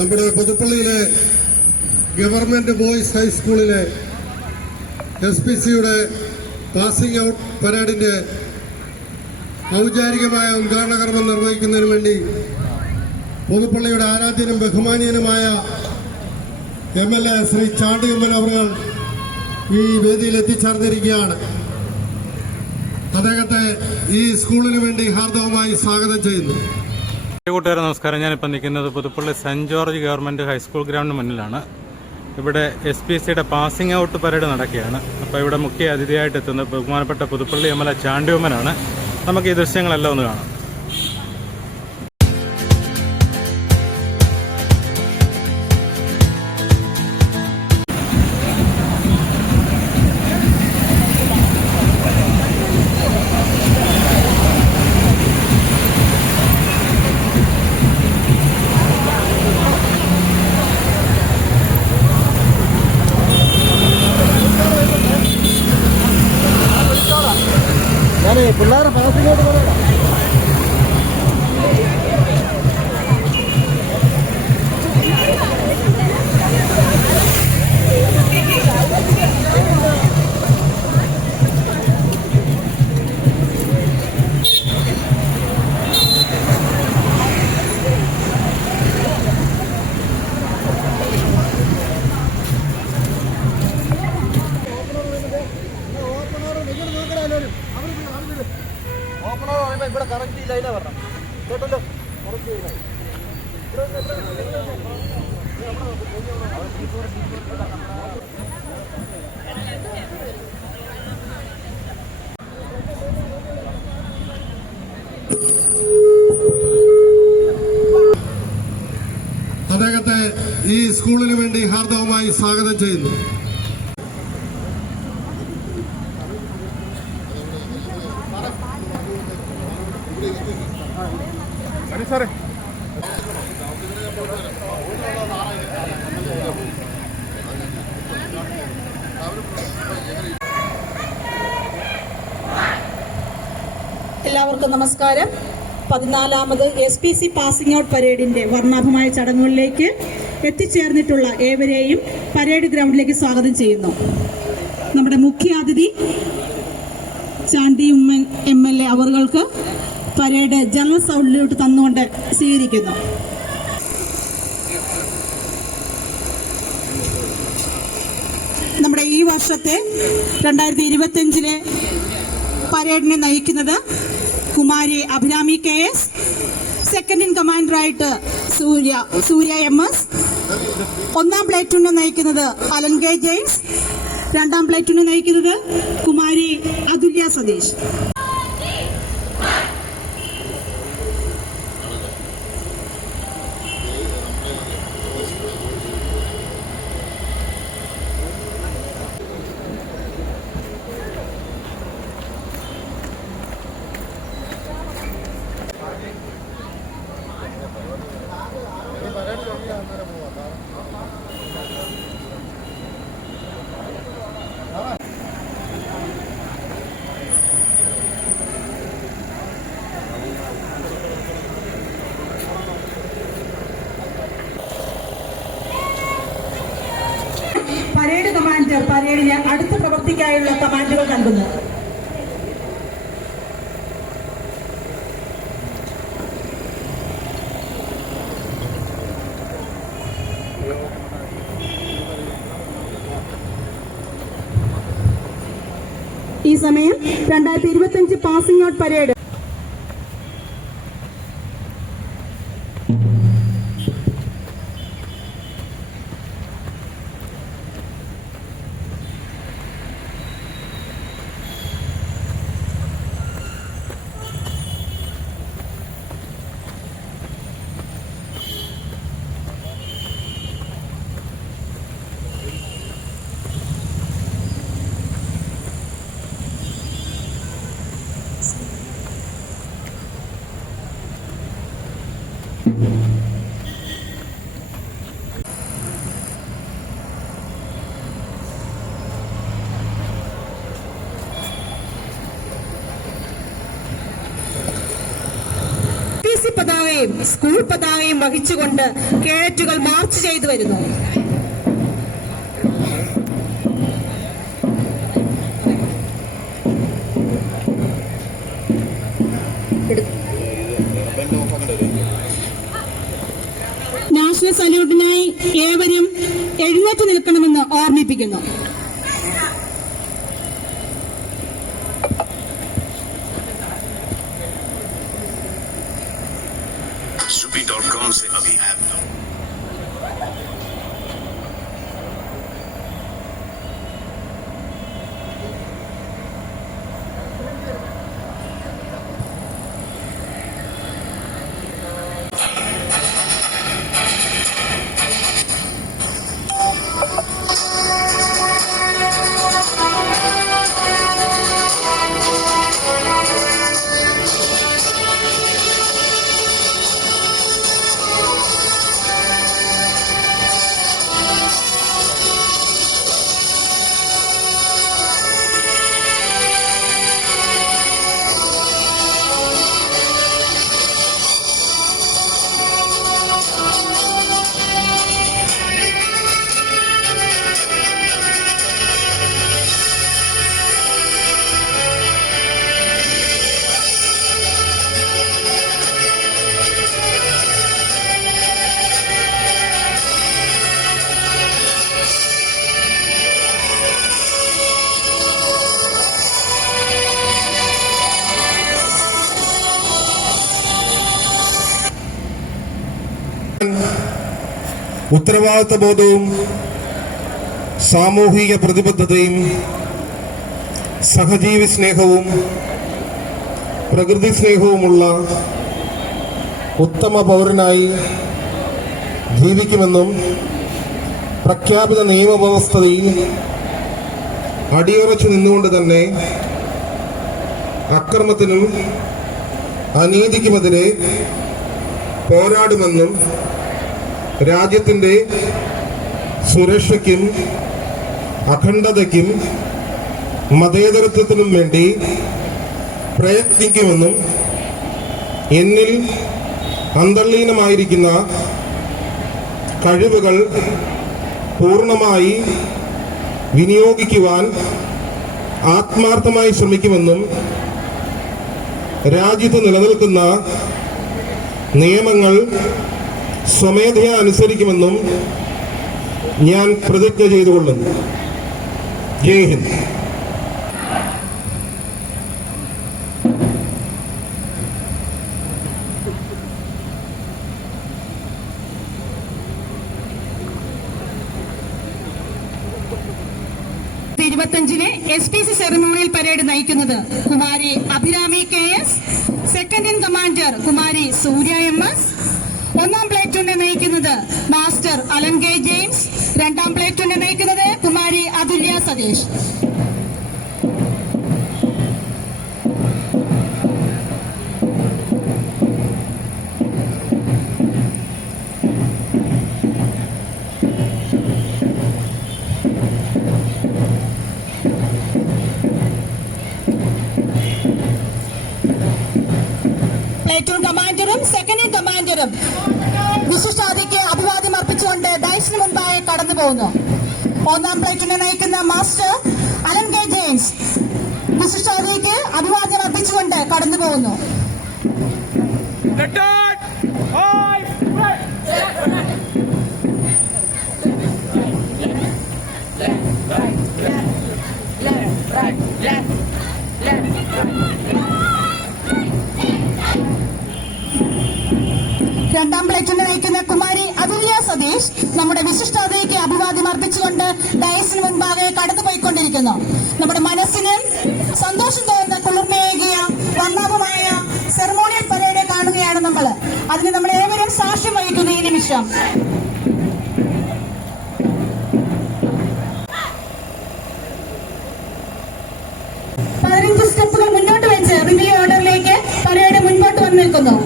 നമ്മുടെ പുതുപ്പള്ളിയിലെ government boys ഹൈസ്കൂളിലെ SPCയുടെ passing out പരേഡിന്റെ ഔപചാരികമായ ഉദ്ഘാടന കർമ്മം നിർവഹിക്കുന്നതിന് വേണ്ടി പുതുപ്പള്ളിയുടെ ആരാധ്യനും ബഹുമാനീയനുമായ MLA ശ്രീ ചാണ്ടി ഉമ്മൻ അവർ ഈ വേദിയിൽ എത്തിച്ചേർന്നിരിക്കുകയാണ്. അദ്ദേഹത്തെ ഈ സ്കൂളിന് വേണ്ടി ഹാർദവമായി സ്വാഗതം ചെയ്യുന്നു. കൂട്ടുകാരെ നമസ്കാരം. ഞാനിപ്പോൾ നിൽക്കുന്നത് Puthuppally saint George government high school ഗ്രൗണ്ടിന് മുന്നിലാണ്. ഇവിടെ SPCയുടെ പാസിംഗ് ഔട്ട് പരേഡ് നടക്കുകയാണ്. അപ്പോൾ ഇവിടെ മുഖ്യ അതിഥിയായിട്ട് എത്തുന്നത് ബഹുമാനപ്പെട്ട പുതുപ്പള്ളി MLA ചാണ്ടി ഉമ്മനാണ്. നമുക്ക് ഈ ദൃശ്യങ്ങളെല്ലാം ഒന്ന് കാണാം. പിള്ളേരെ പാസിങ്ങോട്ട് പറയണം. ഇവിടെ കറക്റ്റ് ലൈനാ വരണം കേട്ടല്ലോ. കറക്റ്റ് ലൈനായി അദ്ദേഹത്തെ ഈ സ്കൂളിന് വേണ്ടി ഹാർദവമായി സ്വാഗതം ചെയ്യുന്നു. സാറേ എല്ലാവർക്കും നമസ്കാരം. 14ാമത് SPC പാസിംഗ് ഔട്ട് പരേഡിന്റെ വർണ്ണാഭമായ ചടങ്ങുകളിലേക്ക് എത്തിച്ചേർന്നിട്ടുള്ള ഏവരെയും പരേഡ് ഗ്രൗണ്ടിലേക്ക് സ്വാഗതം ചെയ്യുന്നു. നമ്മുടെ മുഖ്യാതിഥി ചാണ്ടി ഉമ്മൻ MLA അവർക്ക് പരേഡ് ജനറൽ സൗണ്ടിലോട്ട് തന്നുകൊണ്ട് സ്വീകരിക്കുന്നു. നമ്മുടെ ഈ വർഷത്തെ 2025 പരേഡിനെ നയിക്കുന്നത് കുമാരി അഭിരാമി KS, സെക്കൻഡ് ഇൻ കമാൻഡറായിട്ട് സൂര്യ MS, 1ാം പ്ലേറ്റൂണിനെ നയിക്കുന്നത് അലൻ K ജെയിംസ്, 2ാം പ്ലേറ്റൂണിനെ നയിക്കുന്നത് കുമാരി അതുല്യ സതീഷ്. പരേഡ് കമാൻഡർ പരേഡിന് അടുത്ത പ്രവൃത്തിക്കായുള്ള കമാൻഡുകൾ നൽകുന്നു. ഈ സമയം 2025 പാസിംഗ് ഔട്ട് പരേഡ് പതാകയെ പതാകയും സ്കൂൾ പതാകയും വഹിച്ചുകൊണ്ട് കേഡറ്റുകൾ മാർച്ച് ചെയ്തു വരുന്നു. നാഷണൽ സല്യൂട്ടിനായി ഏവരും എഴുന്നേറ്റ് നിൽക്കണമെന്ന് ഓർമ്മിപ്പിക്കുന്നു. Subi.com से अभी ऐप लो। ഉത്തരവാദിത്ത ബോധവും സാമൂഹിക പ്രതിബദ്ധതയും സഹജീവി സ്നേഹവും പ്രകൃതി സ്നേഹവുമുള്ള ഉത്തമ പൗരനായി ജീവിക്കുമെന്നും പ്രഖ്യാപിത നിയമവ്യവസ്ഥയിൽ അടിയുറച്ചു നിന്നുകൊണ്ട് തന്നെ അക്രമത്തിനും അനീതിക്കുമെതിരെ പോരാടുമെന്നും രാജ്യത്തിൻ്റെ സുരക്ഷയ്ക്കും അഖണ്ഡതയ്ക്കും മതേതരത്വത്തിനും വേണ്ടി പ്രയത്നിക്കുമെന്നും എന്നിൽ അന്തർലീനമായിരിക്കുന്ന കഴിവുകൾ പൂർണ്ണമായി വിനിയോഗിക്കുവാൻ ആത്മാർത്ഥമായി ശ്രമിക്കുമെന്നും രാജ്യത്ത് നിലനിൽക്കുന്ന നിയമങ്ങൾ സ്വമേധയാ അനുസരിക്കുമെന്നും ഞാൻ പ്രതിജ്ഞ ചെയ്തുകൊള്ളുന്നു. ജയ് ഹിന്ദ്. SPC സെറമോണിയൽ പരേഡ് നയിക്കുന്നത് കുമാരി Abhirami KS, second in commander കുമാരി സൂര്യ MS, ഒന്നാം പ്ലേറ്റൂണിനെ നയിക്കുന്നത് മാസ്റ്റർ അലൻ K. ജെയിംസ്, രണ്ടാം പ്ലേറ്റൂണിനെ നയിക്കുന്നത് കുമാരി അതുല്യ സതീഷ്. പ്ലേറ്റൂൺ കമാൻഡറും സെക്കൻഡ് ഇൻ കമാൻഡറും വിശിഷ്ടാതിഥിക്ക് അഭിവാദ്യം അർപ്പിച്ചുകൊണ്ട് ഡയസിന് മുൻപായി കടന്നു പോകുന്നു. ഒന്നാം പ്ലേറ്റൂണിനെ നയിക്കുന്ന മാസ്റ്റർ അലൻ K. ജെയിംസ് വിശിഷ്ടാതിഥിക്ക് അഭിവാദ്യം അർപ്പിച്ചുകൊണ്ട് കടന്നു പോകുന്നു. രണ്ടാം പ്ലേറ്റൂണിനെ നയിക്കുന്ന കുമാരി അതുല്യ സതീഷ് നമ്മുടെ വിശിഷ്ടാതിഥിക്ക് അഭിവാദ്യം അർപ്പിച്ചുകൊണ്ട് ഡയസിന് മുൻപാകെ കടന്നുപോയിക്കൊണ്ടിരിക്കുന്നു. നമ്മുടെ മനസ്സിന് സന്തോഷം തോന്നുന്ന കുളിർമയേകിയ വർണ്ണാഭമായ സെറമോണിയൽ പരേഡ് കാണുകയാണ് നമ്മൾ. അതിന് നമ്മൾ ഏവരും സാക്ഷ്യം വഹിക്കുന്ന ഈ നിമിഷം. സ്റ്റെപ്പുകൾ മുന്നോട്ട് വെച്ച് റിവ്യൂ ഓർഡറിലേക്ക് പരേഡ് മുൻപോട്ട് വന്നു നിൽക്കുന്നു.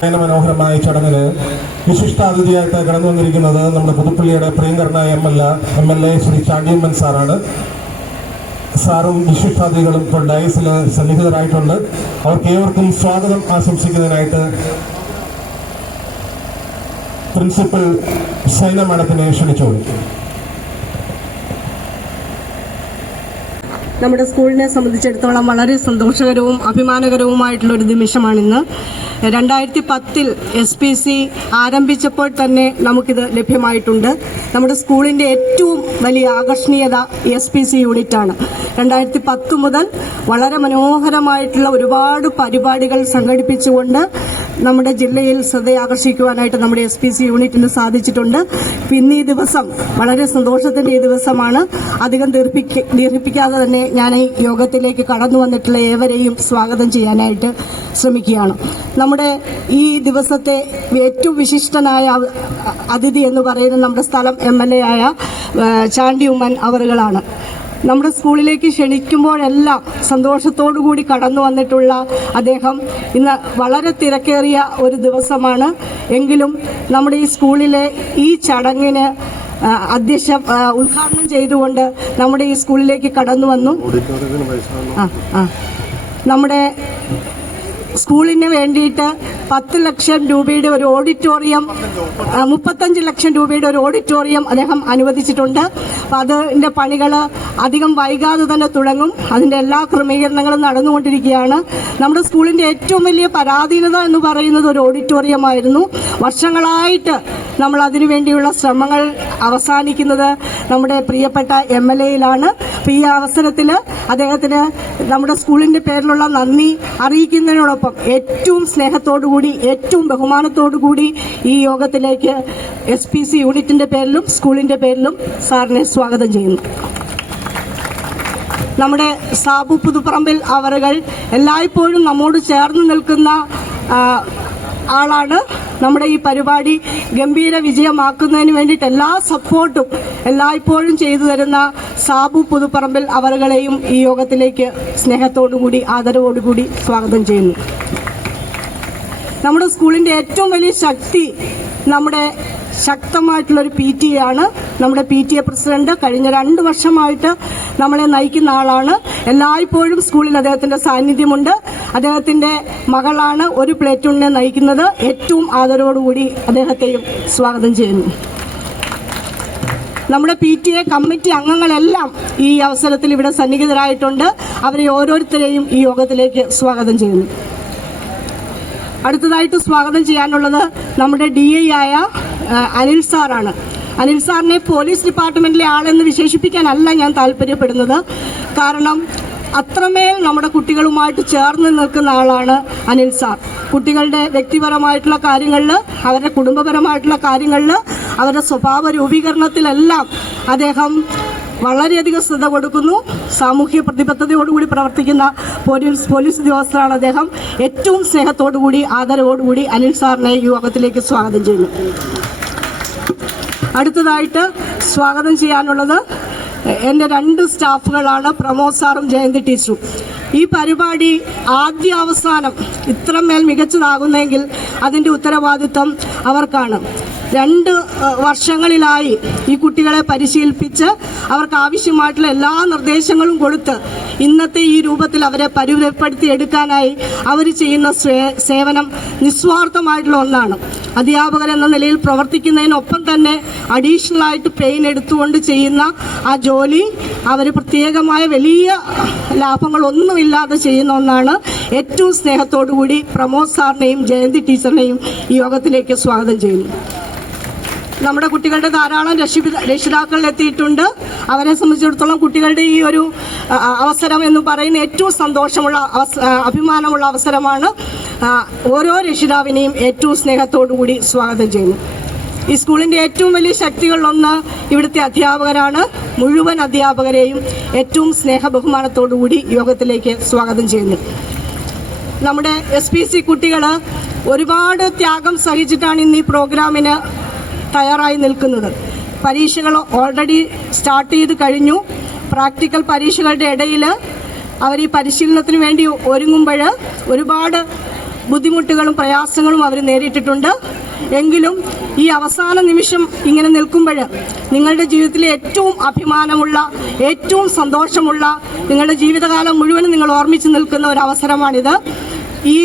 മനോഹരമായ ചടങ്ങിന് വിശിഷ്ടാതിഥിയായിട്ട് കടന്നു വന്നിരിക്കുന്നത് നമ്മുടെ പുതുപ്പള്ളിയുടെ പ്രിയങ്കരനായ M L A Shri Chandy Oommen സാറാണ്. സാറും വിശിഷ്ടാതിഥികളും ഇപ്പോൾ ഡയസിൽ സന്നിഹിതരായിട്ടുണ്ട്. അവർക്ക് ഏവർക്കും സ്വാഗതം ആശംസിക്കുന്നതിനായിട്ട് പ്രിൻസിപ്പൽ സൈന മാഡത്തിനെ ക്ഷണിച്ചോളൂ. നമ്മുടെ സ്കൂളിനെ സംബന്ധിച്ചിടത്തോളം വളരെ സന്തോഷകരവും അഭിമാനകരവുമായിട്ടുള്ള ഒരു നിമിഷമാണിന്ന്. 2010 SPC ആരംഭിച്ചപ്പോൾ തന്നെ നമുക്കിത് ലഭ്യമായിട്ടുണ്ട്. നമ്മുടെ സ്കൂളിൻ്റെ ഏറ്റവും വലിയ ആകർഷണീയത SPC യൂണിറ്റാണ്. 2010 മുതൽ വളരെ മനോഹരമായിട്ടുള്ള ഒരുപാട് പരിപാടികൾ സംഘടിപ്പിച്ചുകൊണ്ട് നമ്മുടെ ജില്ലയിൽ ശ്രദ്ധയാകർഷിക്കുവാനായിട്ട് നമ്മുടെ SPC യൂണിറ്റിന് സാധിച്ചിട്ടുണ്ട്. ഇന്ന് ഈ ദിവസം വളരെ സന്തോഷത്തിൻ്റെ ഈ ദിവസമാണ്. അധികം ദീർഘിപ്പിക്കാതെ തന്നെ ഞാൻ ഈ യോഗത്തിലേക്ക് കടന്നു വന്നിട്ടുള്ള ഏവരെയും സ്വാഗതം ചെയ്യാനായിട്ട് ശ്രമിക്കുകയാണ്. നമ്മുടെ ഈ ദിവസത്തെ ഏറ്റവും വിശിഷ്ടനായ അതിഥി എന്ന് പറയുന്നത് നമ്മുടെ സ്ഥലം MLA ആയ ചാണ്ടി ഉമ്മൻ അവറുകളാണ്. നമ്മുടെ സ്കൂളിലേക്ക് ക്ഷണിക്കുമ്പോഴെല്ലാം സന്തോഷത്തോടു കൂടി കടന്നു വന്നിട്ടുള്ള അദ്ദേഹം ഇന്ന് വളരെ തിരക്കേറിയ ഒരു ദിവസമാണ്. എങ്കിലും നമ്മുടെ ഈ സ്കൂളിലെ ഈ ചടങ്ങിന് ഉദ്ഘാടനം ചെയ്തുകൊണ്ട് നമ്മുടെ ഈ സ്കൂളിലേക്ക് കടന്നു വന്നു. നമ്മുടെ സ്കൂളിന് വേണ്ടിയിട്ട് 10 ലക്ഷം രൂപയുടെ ഒരു ഓഡിറ്റോറിയം, 35 ലക്ഷം രൂപയുടെ ഒരു ഓഡിറ്റോറിയം അദ്ദേഹം അനുവദിച്ചിട്ടുണ്ട്. അപ്പോൾ അതിൻ്റെ പണികൾ അധികം വൈകാതെ തന്നെ തുടങ്ങും. അതിൻ്റെ എല്ലാ ക്രമീകരണങ്ങളും നടന്നുകൊണ്ടിരിക്കുകയാണ്. നമ്മുടെ സ്കൂളിൻ്റെ ഏറ്റവും വലിയ പരാധീനത എന്ന് പറയുന്നത് ഒരു ഓഡിറ്റോറിയമായിരുന്നു. വർഷങ്ങളായിട്ട് നമ്മൾ അതിനു വേണ്ടിയുള്ള ശ്രമങ്ങൾ അവസാനിക്കുന്നത് നമ്മുടെ പ്രിയപ്പെട്ട MLAയിലാണ്. അപ്പോൾ ഈ അവസരത്തിൽ അദ്ദേഹത്തിന് നമ്മുടെ സ്കൂളിൻ്റെ പേരിലുള്ള നന്ദി അറിയിക്കുന്നതിനോടൊപ്പം ഏറ്റവും സ്നേഹത്തോടു കൂടി ഏറ്റവും ബഹുമാനത്തോടു കൂടി ഈ യോഗത്തിലേക്ക് SPC യൂണിറ്റിൻ്റെ പേരിലും സ്കൂളിൻ്റെ പേരിലും സാറിനെ സ്വാഗതം ചെയ്യുന്നു. നമ്മുടെ സാബു പുതുപ്പറമ്പിൽ അവറുകൾ എല്ലായ്പ്പോഴും നമ്മോട് ചേർന്ന് നിൽക്കുന്ന ആളാണ്. നമ്മുടെ ഈ പരിപാടി ഗംഭീര വിജയമാക്കുന്നതിന് വേണ്ടിയിട്ട് എല്ലാ സപ്പോർട്ടും എല്ലായ്പ്പോഴും ചെയ്തു തരുന്ന സാബു പുതുപ്പറമ്പിൽ അവറുകളെയും ഈ യോഗത്തിലേക്ക് സ്നേഹത്തോടുകൂടി ആദരവോടുകൂടി സ്വാഗതം ചെയ്യുന്നു. നമ്മുടെ സ്കൂളിൻ്റെ ഏറ്റവും വലിയ ശക്തി നമ്മുടെ ശക്തമായിട്ടുള്ളൊരു PTA ആണ്. നമ്മുടെ PTA പ്രസിഡന്റ് കഴിഞ്ഞ 2 വർഷമായിട്ട് നമ്മളെ നയിക്കുന്ന ആളാണ്. എല്ലായ്പ്പോഴും സ്കൂളിൽ അദ്ദേഹത്തിൻ്റെ സാന്നിധ്യമുണ്ട്. അദ്ദേഹത്തിൻ്റെ മകളാണ് ഒരു പ്ലേറ്റൂണിനെ നയിക്കുന്നത്. ഏറ്റവും ആദരവോടുകൂടി അദ്ദേഹത്തെയും സ്വാഗതം ചെയ്യുന്നു. നമ്മുടെ PTA കമ്മിറ്റി അംഗങ്ങളെല്ലാം ഈ അവസരത്തിൽ ഇവിടെ സന്നിഹിതരായിട്ടുണ്ട്. അവരെ ഓരോരുത്തരെയും ഈ യോഗത്തിലേക്ക് സ്വാഗതം ചെയ്യുന്നു. അടുത്തതായിട്ട് സ്വാഗതം ചെയ്യാനുള്ളത് നമ്മുടെ DI ആയ അനിൽ സാറാണ്. അനിൽ സാറിനെ പോലീസ് ഡിപ്പാർട്ട്മെൻറ്റിലെ ആളെന്ന് വിശേഷിപ്പിക്കാനല്ല ഞാൻ താല്പര്യപ്പെടുന്നത്. കാരണം അത്രമേൽ നമ്മുടെ കുട്ടികളുമായിട്ട് ചേർന്ന് നിൽക്കുന്ന ആളാണ് അനിൽ സാർ. കുട്ടികളുടെ വ്യക്തിപരമായിട്ടുള്ള കാര്യങ്ങളിൽ, അവരുടെ കുടുംബപരമായിട്ടുള്ള കാര്യങ്ങളിൽ, അവരുടെ സ്വഭാവ രൂപീകരണത്തിലെല്ലാം അദ്ദേഹം വളരെയധികം ശ്രദ്ധ കൊടുക്കുന്നു. സാമൂഹ്യ പ്രതിബദ്ധതയോടുകൂടി പ്രവർത്തിക്കുന്ന പോലീസ് ഉദ്യോഗസ്ഥരാണ് അദ്ദേഹം. ഏറ്റവും സ്നേഹത്തോടുകൂടി ആദരവോടുകൂടി അനിൽ സാറിനെ ഈ യോഗത്തിലേക്ക് സ്വാഗതം ചെയ്യുന്നു. അടുത്തതായിട്ട് സ്വാഗതം ചെയ്യാനുള്ളത് എൻ്റെ 2 സ്റ്റാഫുകളാണ്, പ്രമോദ് സാറും ജയന്തി ടീച്ചറും. ഈ പരിപാടി ആദ്യാവസാനം ഇത്രമേൽ മികച്ചതാകുന്നെങ്കിൽ അതിൻ്റെ ഉത്തരവാദിത്വം അവർക്കാണ്. 2 വർഷങ്ങളിലായി ഈ കുട്ടികളെ പരിശീലിപ്പിച്ച് അവർക്ക് ആവശ്യമായിട്ടുള്ള എല്ലാ നിർദ്ദേശങ്ങളും കൊടുത്ത് ഇന്നത്തെ ഈ രൂപത്തിൽ അവരെ പരിചയപ്പെടുത്തി എടുക്കാനായി അവർ ചെയ്യുന്ന സേവനം നിസ്വാർത്ഥമായിട്ടുള്ള ഒന്നാണ്. അധ്യാപകർ എന്ന നിലയിൽ പ്രവർത്തിക്കുന്നതിനൊപ്പം തന്നെ അഡീഷണലായിട്ട് പെയിൻ എടുത്തുകൊണ്ട് ചെയ്യുന്ന ആ ജോലി അവർ പ്രത്യേകമായ വലിയ ലാഭങ്ങളൊന്നുമില്ലാതെ ചെയ്യുന്ന ഒന്നാണ്. ഏറ്റവും സ്നേഹത്തോടു കൂടി പ്രമോദ് സാറിനെയും ജയന്തി ടീച്ചറിനെയും ഈ യോഗത്തിലേക്ക് സ്വാഗതം ചെയ്യുന്നു. നമ്മുടെ കുട്ടികളുടെ ധാരാളം രക്ഷിതാക്കൾ എത്തിയിട്ടുണ്ട്. അവരെ സംബന്ധിച്ചിടത്തോളം കുട്ടികളുടെ ഈ ഒരു അവസരം എന്ന് പറയുന്ന ഏറ്റവും സന്തോഷമുള്ള അഭിമാനമുള്ള അവസരമാണ്. ഓരോ രക്ഷിതാവിനെയും ഏറ്റവും സ്നേഹത്തോടുകൂടി സ്വാഗതം ചെയ്യുന്നു. ഈ സ്കൂളിൻ്റെ ഏറ്റവും വലിയ ശക്തികളിലൊന്ന് ഇവിടുത്തെ അധ്യാപകരാണ്. മുഴുവൻ അധ്യാപകരെയും ഏറ്റവും സ്നേഹ ബഹുമാനത്തോടുകൂടി യോഗത്തിലേക്ക് സ്വാഗതം ചെയ്യുന്നു. നമ്മുടെ SPC കുട്ടികൾ ഒരുപാട് ത്യാഗം സഹിച്ചിട്ടാണ് ഇന്ന് ഈ പ്രോഗ്രാമിന് തയ്യാറായി നിൽക്കുന്നത്. പരീക്ഷകൾ ഓൾറെഡി സ്റ്റാർട്ട് ചെയ്ത് കഴിഞ്ഞു. പ്രാക്ടിക്കൽ പരീക്ഷകളുടെ ഇടയിൽ അവർ ഈ പരിശീലനത്തിന് വേണ്ടി ഒരുങ്ങുമ്പോൾ ഒരുപാട് ബുദ്ധിമുട്ടുകളും പ്രയാസങ്ങളും അവർ നേരിട്ടിട്ടുണ്ട്. എങ്കിലും ഈ അവസാന നിമിഷം ഇങ്ങനെ നിൽക്കുമ്പോൾ നിങ്ങളുടെ ജീവിതത്തിലെ ഏറ്റവും അഭിമാനമുള്ള, ഏറ്റവും സന്തോഷമുള്ള, നിങ്ങളുടെ ജീവിതകാലം മുഴുവനും നിങ്ങൾ ഓർമ്മിച്ച് നിൽക്കുന്ന ഒരു അവസരമാണിത്. ഈ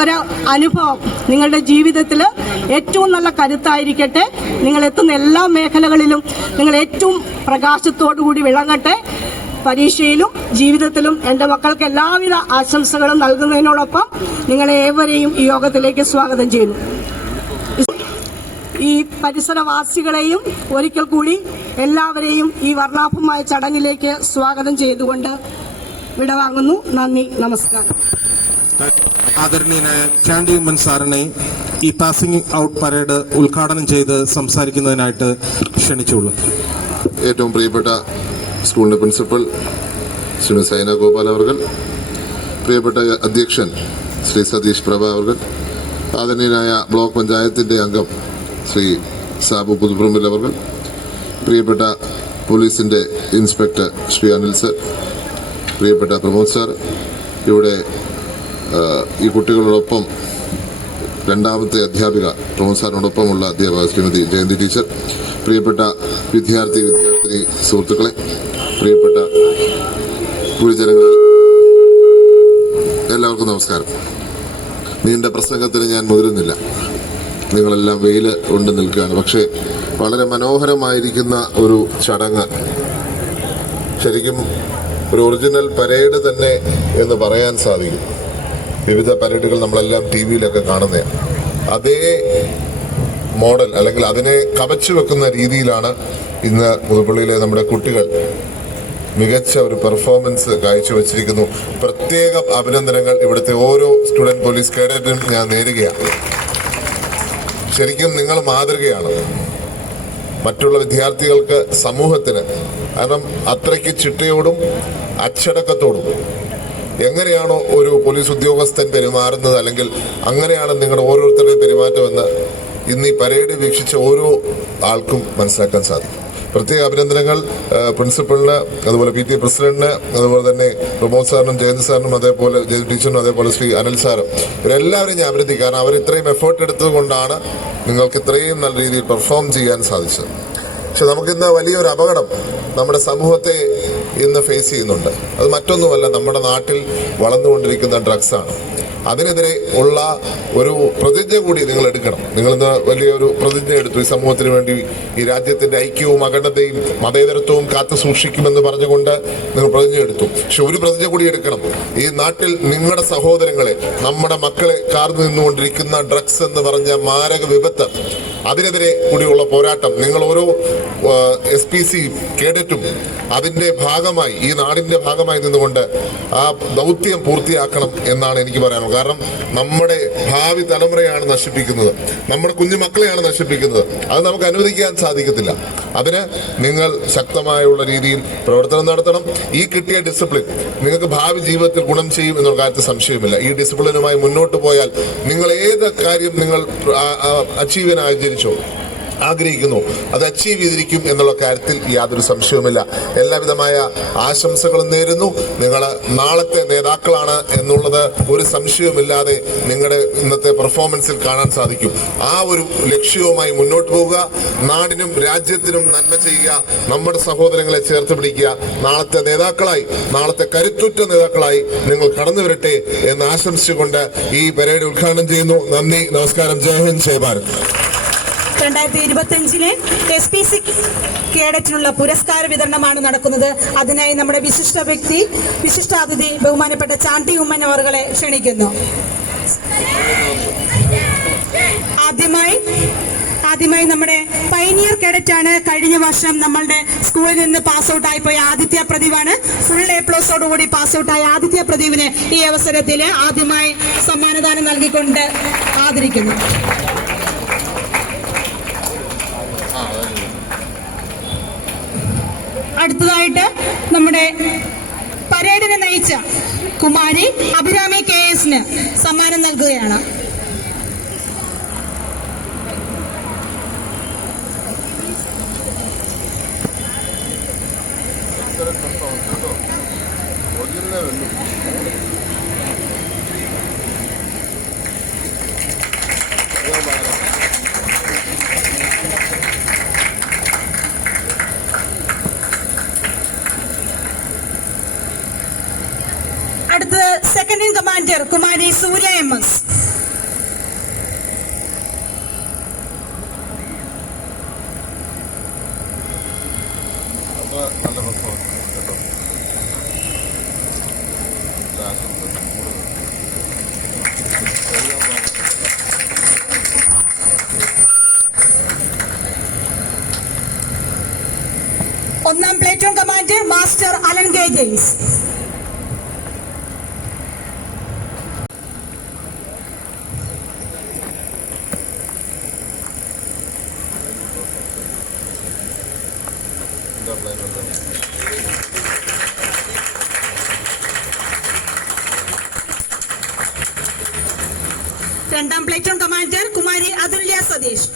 ഒരു അനുഭവം നിങ്ങളുടെ ജീവിതത്തിൽ ഏറ്റവും നല്ല കരുത്തായിരിക്കട്ടെ. നിങ്ങൾ എത്തുന്ന എല്ലാ മേഖലകളിലും നിങ്ങൾ ഏറ്റവും പ്രകാശത്തോടു കൂടി വിളങ്ങട്ടെ. പരീക്ഷയിലും ജീവിതത്തിലും എൻ്റെ മക്കൾക്ക് എല്ലാവിധ ആശംസകളും നൽകുന്നതിനോടൊപ്പം നിങ്ങളെ ഏവരെയും ഈ യോഗത്തിലേക്ക് സ്വാഗതം ചെയ്യുന്നു. ഈ പരിസരവാസികളെയും ഒരിക്കൽ കൂടി എല്ലാവരെയും ഈ വർണ്ണാഭമായ ചടങ്ങിലേക്ക് സ്വാഗതം ചെയ്തുകൊണ്ട് വിടവാങ്ങുന്നു. നന്ദി, നമസ്കാരം. ആദരണീയനായ ചാണ്ടി ഉമ്മൻ സാറിനെ ഈ പാസിംഗ് ഔട്ട് പരേഡ് ഉദ്ഘാടനം ചെയ്ത് സംസാരിക്കുന്നതിനായിട്ട് ക്ഷണിച്ചുള്ളൂ. ഏറ്റവും പ്രിയപ്പെട്ട സ്കൂളിൻ്റെ പ്രിൻസിപ്പൽ ശ്രീ സൈന ഗോപാൽ അവർ, പ്രിയപ്പെട്ട അധ്യക്ഷൻ ശ്രീ സതീഷ് പ്രഭ അവർ, ആദരണീയനായ ബ്ലോക്ക് പഞ്ചായത്തിൻ്റെ അംഗം ശ്രീ സാബു പുതുപ്പറമ്പിൽ അവർ, പ്രിയപ്പെട്ട പോലീസിൻ്റെ ഇൻസ്പെക്ടർ ശ്രീ അനിൽ സർ, പ്രിയപ്പെട്ട പ്രമോദ് സാർ, ഇവിടെ ഈ കുട്ടികളോടൊപ്പം രണ്ടാമത്തെ അധ്യാപിക പ്രമോദ് സാറിനോടൊപ്പമുള്ള അധ്യാപക ശ്രീമതി ജയന്തി ടീച്ചർ, പ്രിയപ്പെട്ട വിദ്യാർത്ഥിനി സുഹൃത്തുക്കളെ, പ്രിയപ്പെട്ട ഗുരുജനങ്ങളെ, എല്ലാവർക്കും നമസ്കാരം. നീണ്ട പ്രസംഗത്തിന് ഞാൻ മുതിരുന്നില്ല. നിങ്ങളെല്ലാം വെയിൽ കൊണ്ട് നിൽക്കുകയാണ്. പക്ഷേ വളരെ മനോഹരമായിരിക്കുന്ന ഒരു ചടങ്ങ്, ശരിക്കും ഒരു ഒറിജിനൽ പരേഡ് തന്നെ എന്ന് പറയാൻ സാധിക്കും. വിവിധ പരേഡുകൾ നമ്മളെല്ലാം ടി വിയിലൊക്കെ കാണുന്നതാണ്. അതേ മോഡൽ അല്ലെങ്കിൽ അതിനെ കവച്ചു വെക്കുന്ന രീതിയിലാണ് ഇന്ന് പുതുപ്പള്ളിയിലെ നമ്മുടെ കുട്ടികൾ മികച്ച ഒരു പെർഫോമൻസ് കാഴ്ചവെച്ചിരിക്കുന്നു. പ്രത്യേക അഭിനന്ദനങ്ങൾ ഇവിടുത്തെ ഓരോ സ്റ്റുഡന്റ് പോലീസ് കേഡറ്റിനും ഞാൻ നേരുകയാണ്. ശരിക്കും നിങ്ങൾ മാതൃകയാണ് മറ്റുള്ള വിദ്യാർത്ഥികൾക്ക്, സമൂഹത്തിന്. കാരണം അത്രയ്ക്ക് ചിട്ടയോടും അച്ചടക്കത്തോടും എങ്ങനെയാണോ ഒരു പോലീസ് ഉദ്യോഗസ്ഥൻ പെരുമാറുന്നത്, അല്ലെങ്കിൽ അങ്ങനെയാണ് നിങ്ങളുടെ ഓരോരുത്തരുടെയും പെരുമാറ്റമെന്ന് ഇന്ന് ഈ പരേഡ് വീക്ഷിച്ച ഓരോ ആൾക്കും മനസ്സിലാക്കാൻ സാധിക്കും. പ്രത്യേക അഭിനന്ദനങ്ങൾ പ്രിൻസിപ്പളിന്, അതുപോലെ പി ടി എ പ്രസിഡന്റിന്, അതുപോലെ തന്നെ പ്രമോദ് സാറിനും ജയന്ത് സാറിനും, അതേപോലെ ജയന്ത് ടീച്ചറിനും, അതേപോലെ ശ്രീ അനിൽ സാറും, ഇവരെല്ലാവരും ഞാൻ അഭിനന്ദിക്കും. കാരണം അവർ ഇത്രയും എഫേർട്ട് എടുത്തതുകൊണ്ടാണ് നിങ്ങൾക്ക് ഇത്രയും നല്ല രീതിയിൽ പെർഫോം ചെയ്യാൻ സാധിച്ചത്. പക്ഷെ നമുക്കിന്ന് വലിയൊരു അപകടം നമ്മുടെ സമൂഹത്തെ ഇന്ന് ഫേസ് ചെയ്യുന്നുണ്ട്. അത് മറ്റൊന്നുമല്ല, നമ്മുടെ നാട്ടിൽ വളർന്നുകൊണ്ടിരിക്കുന്ന ഡ്രഗ്സാണ്. അതിനെതിരെ ഉള്ള ഒരു പ്രതിജ്ഞ കൂടി നിങ്ങൾ എടുക്കണം. നിങ്ങളിന്ന് വലിയൊരു പ്രതിജ്ഞ എടുത്തു. ഈ സമൂഹത്തിന് വേണ്ടി, ഈ രാജ്യത്തിന്റെ ഐക്യവും അഖണ്ഡതയും മതേതരത്വവും കാത്തു സൂക്ഷിക്കുമെന്ന് പറഞ്ഞുകൊണ്ട് നിങ്ങൾ പ്രതിജ്ഞ എടുത്തു. പക്ഷെ ഒരു പ്രതിജ്ഞ കൂടി എടുക്കണം. ഈ നാട്ടിൽ നിങ്ങളുടെ സഹോദരങ്ങളെ, നമ്മുടെ മക്കളെ കാർന്നു നിന്നുകൊണ്ടിരിക്കുന്ന ഡ്രഗ്സ് എന്ന് പറഞ്ഞ മാരക വിപത്ത്, അതിനെതിരെ കൂടിയുള്ള പോരാട്ടം നിങ്ങൾ ഓരോ SPC കേഡറ്റും അതിന്റെ ഭാഗമായി, ഈ നാടിന്റെ ഭാഗമായി നിന്നുകൊണ്ട് ആ ദൗത്യം പൂർത്തിയാക്കണം എന്നാണ് എനിക്ക് പറയാനുള്ളത്. കാരണം നമ്മുടെ ഭാവി തലമുറയാണ് നശിപ്പിക്കുന്നത്, നമ്മുടെ കുഞ്ഞുമക്കളെയാണ് നശിപ്പിക്കുന്നത്. അത് നമുക്ക് അനുവദിക്കാൻ സാധിക്കത്തില്ല. അതിന് നിങ്ങൾ ശക്തമായുള്ള രീതിയിൽ പ്രവർത്തനം നടത്തണം. ഈ കിട്ടിയ ഡിസിപ്ലിൻ നിങ്ങൾക്ക് ഭാവി ജീവിതത്തിൽ ഗുണം ചെയ്യും എന്നുള്ള കാര്യത്തിൽ സംശയമില്ല. ഈ ഡിസിപ്ലിനുമായി മുന്നോട്ട് പോയാൽ നിങ്ങൾ ഏത് കാര്യം നിങ്ങൾ അച്ചീവ് ചെയ്യാൻ ആഗ്രഹിക്കുന്നു അത് അച്ചീവ് ചെയ്തിരിക്കും എന്നുള്ള കാര്യത്തിൽ യാതൊരു സംശയവുമില്ല. എല്ലാവിധമായ ആശംസകളും നേരുന്നു. നിങ്ങൾ നാളത്തെ നേതാക്കളാണ് എന്നുള്ളത് ഒരു സംശയവുമില്ലാതെ നിങ്ങളുടെ ഇന്നത്തെ പെർഫോമൻസിൽ കാണാൻ സാധിക്കും. ആ ഒരു ലക്ഷ്യവുമായി മുന്നോട്ട് പോവുക, നാടിനും രാജ്യത്തിനും നന്മ ചെയ്യുക, നമ്മുടെ സഹോദരങ്ങളെ ചേർത്ത് പിടിക്കുക. നാളത്തെ നേതാക്കളായി, നാളത്തെ കരുത്തുറ്റ നേതാക്കളായി നിങ്ങൾ കടന്നു വരട്ടെ എന്ന് ആശംസിച്ചുകൊണ്ട് ഈ പരേഡ് ഉദ്ഘാടനം ചെയ്യുന്നു. നന്ദി, നമസ്കാരം. ജയ് ഹിന്ദ്, ജയ് ഭാരത്. 2025 SPC കേഡറ്റിനുള്ള പുരസ്കാര വിതരണമാണ് നടക്കുന്നത്. അതിനായി നമ്മുടെ വിശിഷ്ടാതിഥി ബഹുമാനപ്പെട്ട ചാണ്ടി ഉമ്മൻ അവറുകളെ ക്ഷണിക്കുന്നു. ആദ്യമായി നമ്മുടെ പൈനിയർ കേഡറ്റാണ്. കഴിഞ്ഞ വർഷം നമ്മളുടെ സ്കൂളിൽ നിന്ന് പാസ് ഔട്ട് ആയി പോയ ആദിത്യ പ്രദീപാണ്. ഫുൾ A+ഓടുകൂടി പാസ് ഔട്ട് ആയ ആദിത്യ പ്രദീപിന് ഈ അവസരത്തിൽ ആദ്യമായി സമ്മാനദാനം നൽകിക്കൊണ്ട് ആദരിക്കുന്നു. അടുത്തതായിട്ട് നമ്മുടെ പരേഡിനെ നയിച്ച കുമാരി അഭിരാമി KSന് സമ്മാനം നൽകുകയാണ്. അടുത്തത് സെക്കൻഡ് ഇൻ കമാൻഡർ കുമാരി സൂര്യ MS. ഒന്നാം platoon commander master Alan K James. രണ്ടാം പ്ലേറ്റൂൺ കമാൻഡർ കുമാരി അതുല്യ സതീഷ്.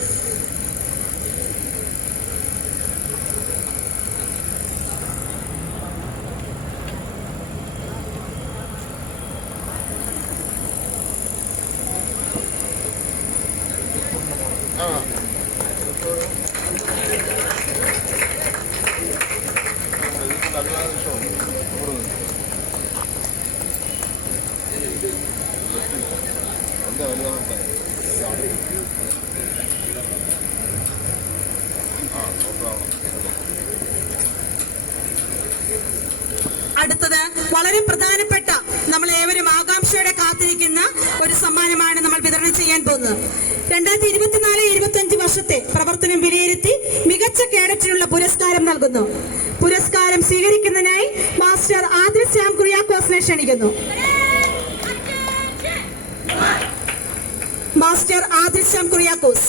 അടുത്തത് വളരെ പ്രധാനപ്പെട്ട നമ്മൾ ഏവരും ആകാംക്ഷയോടെ കാത്തിരിക്കുന്ന ഒരു സമ്മാനമാണ് നമ്മൾ വിതരണം ചെയ്യാൻ പോകുന്നത്. 2024-25 വർഷത്തെ പ്രവർത്തനം വിലയിരുത്തി മികച്ച കേഡറ്റിനുള്ള പുരസ്കാരം നൽകുന്നു. പുരസ്കാരം സ്വീകരിക്കുന്നതിനായി മാസ്റ്റർ ആദിൽ ശ്യാം കുര്യാക്കോസിനെ ക്ഷണിക്കുന്നു. മാസ്റ്റർ ആദിൽ ശ്യാം കുര്യാക്കോസ്.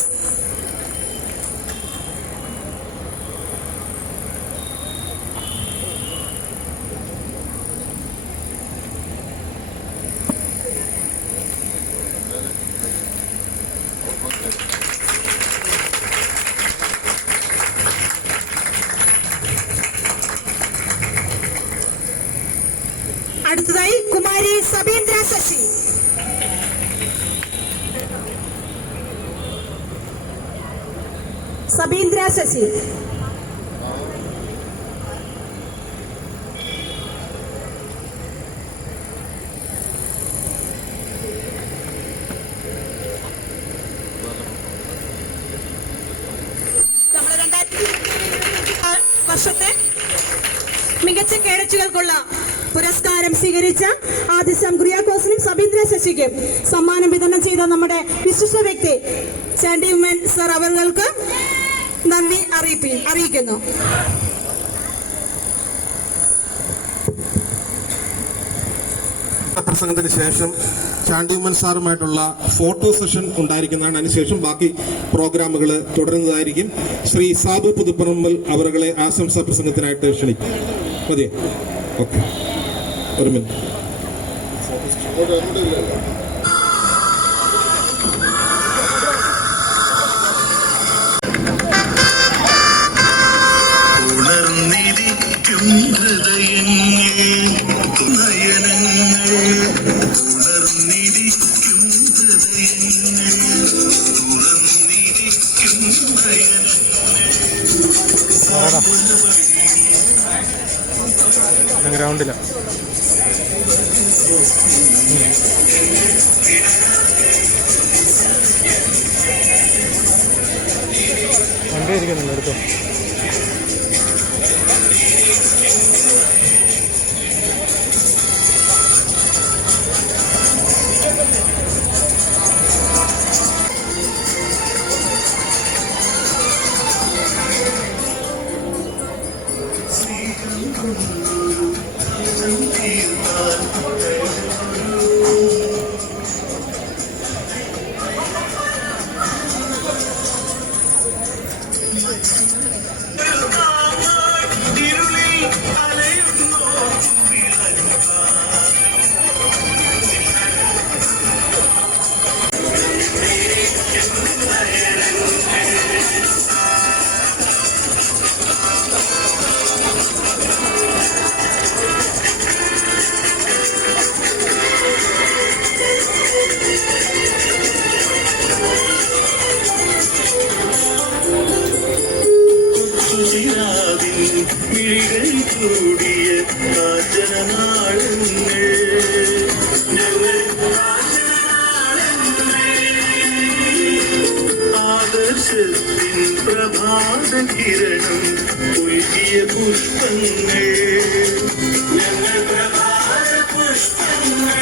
അടുത്തതായി കുമാരി സബീന്ദ്ര ശശി. സബീന്ദ്ര ശശി. നമ്മുടെ 2024 വർഷത്തെ മികച്ച കേഡറ്റുകൾക്കുള്ള പുരസ്കാരം സ്വീകരിച്ച ആദിശ്യാം കുര്യാക്കോസിനും സബീന്ദ്ര ശശിക്കും സമ്മാനം വിതരണം ചെയ്ത നമ്മുടെ വിശിഷ്ട വ്യക്തി ചാണ്ടി ഉമ്മൻ സർ അവർക്ക് നന്ദി അറിയിക്കുന്നു. പ്രസംഗത്തിന് ശേഷം ചാണ്ടി ഉമ്മൻ സാറുമായിട്ടുള്ള ഫോട്ടോ സെഷൻ ഉണ്ടായിരിക്കുന്നതാണ്. അതിനുശേഷം ബാക്കി പ്രോഗ്രാമുകൾ തുടരുന്നതായിരിക്കും. ശ്രീ സാബു പുതുപ്പറമ്പൽ അവരുടെ ആശംസാ പ്രസംഗത്തിനായിട്ട് ക്ഷണിക്കും. മതിയെ? ഓക്കെ, ഒരു മിനിറ്റ്. ഉണർന്നിരിക്കും ഹൃദയങ്ങൾ നയനങ്ങൾ ഉണർന്നിരിക്കും ഹൃദയങ്ങൾ തുറന്നിരിക്കും നയനങ്ങൾ ഗ്രൗണ്ടില വണ്ടി ഇരിക്കുന്നുണ്ട് എടുത്തോ. പുഷ്പങ്ങൾ ഞങ്ങൾ പ്രഭാത പുഷ്പങ്ങൾ.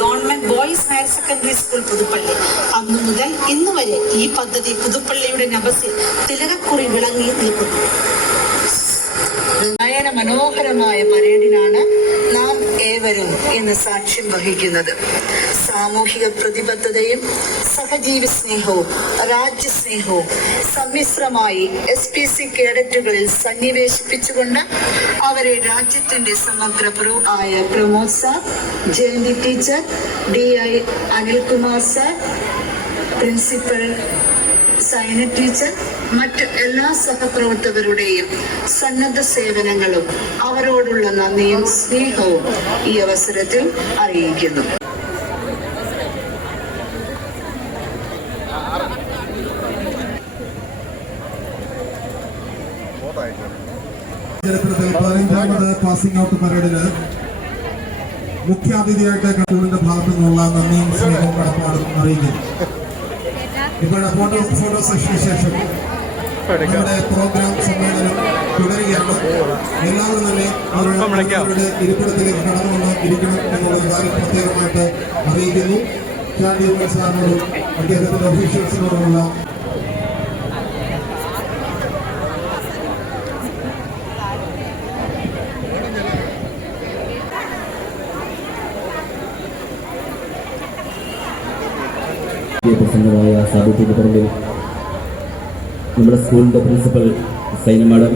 Government boys higher secondary school Puthuppally അന്നു മുതൽ ഇന്ന് വരെ ഈ പദ്ധതി പുതുപ്പള്ളിയുടെ നഭസിൽ തിലകക്കുറി വിളങ്ങി നിൽക്കുന്നു. നയന മനോഹരമായ പരേഡിനാണ് നാം ഏവരും ഇന്ന് സാക്ഷ്യം വഹിക്കുന്നത്. സാമൂഹിക പ്രതിബദ്ധതയും സഹജീവി സ്നേഹവും രാജ്യസ്നേഹവും സമ്മിശ്രമായി SPC കേഡറ്റുകളിൽ സന്നിവേശിപ്പിച്ചുകൊണ്ട് അവരെ രാജ്യത്തിന്റെ സമഗ്ര ആയ Pramod sir, Jayanthi teacher, DI Anilkumar sir, principal Saina teacher, മറ്റ് എല്ലാ സഹപ്രവർത്തകരുടെയും സന്നദ്ധ സേവനങ്ങളും അവരോടുള്ള നന്ദിയും സ്നേഹവും ഈ അവസരത്തിൽ അറിയിക്കുന്നു. ചരിത്രത്തിൽ 15ാമത് പാസിംഗ് ഔട്ട് പരേഡിന് മുഖ്യാതിഥിയായിട്ട് സ്കൂളിന്റെ ഭാഗത്തു നിന്നുള്ള നന്ദിയും സ്നേഹവും കടപ്പാടും അറിയിക്കുന്നു. ഇപ്പോഴത്തെ ഫോട്ടോ സെഷന് ശേഷം നമ്മുടെ പ്രോഗ്രാം സമ്മേളനം തുടരുകയാണ്. എല്ലാവരും തന്നെ അവരുടെ ഇരിപ്പിടത്തിലേക്ക് കടന്നു വന്ന് ഇരിക്കണം എന്നുള്ള കാര്യം പ്രത്യേകമായിട്ട് അറിയിക്കുന്നു. ചാണ്ടിയമ്മൻ സാറിനോടും അദ്ദേഹത്തിന്റെ ഒഫീഷ്യൽസിനോടുമുള്ള പ്രസംഗമായ സാഹിത്യ പറമ്പിൽ നമ്മുടെ സ്കൂളിൻ്റെ പ്രിൻസിപ്പൽ സൈന മാഡം,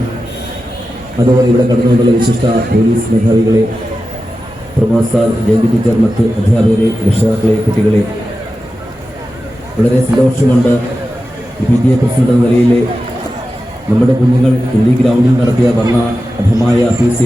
അതുപോലെ ഇവിടെ കടന്നുകൊണ്ടുള്ള വിശിഷ്ട പോലീസ് മേധാവികളെ, പ്രമോദ് സാർ, ജയന്തി ടീച്ചർ, മറ്റ് അധ്യാപകരെ, രക്ഷിതാക്കളെ, കുട്ടികളെ, വളരെ സന്തോഷമുണ്ട്. PTA പ്രസിഡന്റ് എന്ന നിലയിൽ നമ്മുടെ കുഞ്ഞുങ്ങൾ ഈ ഗ്രൗണ്ടിൽ നടത്തിയ വർണ്ണാഭമായ PC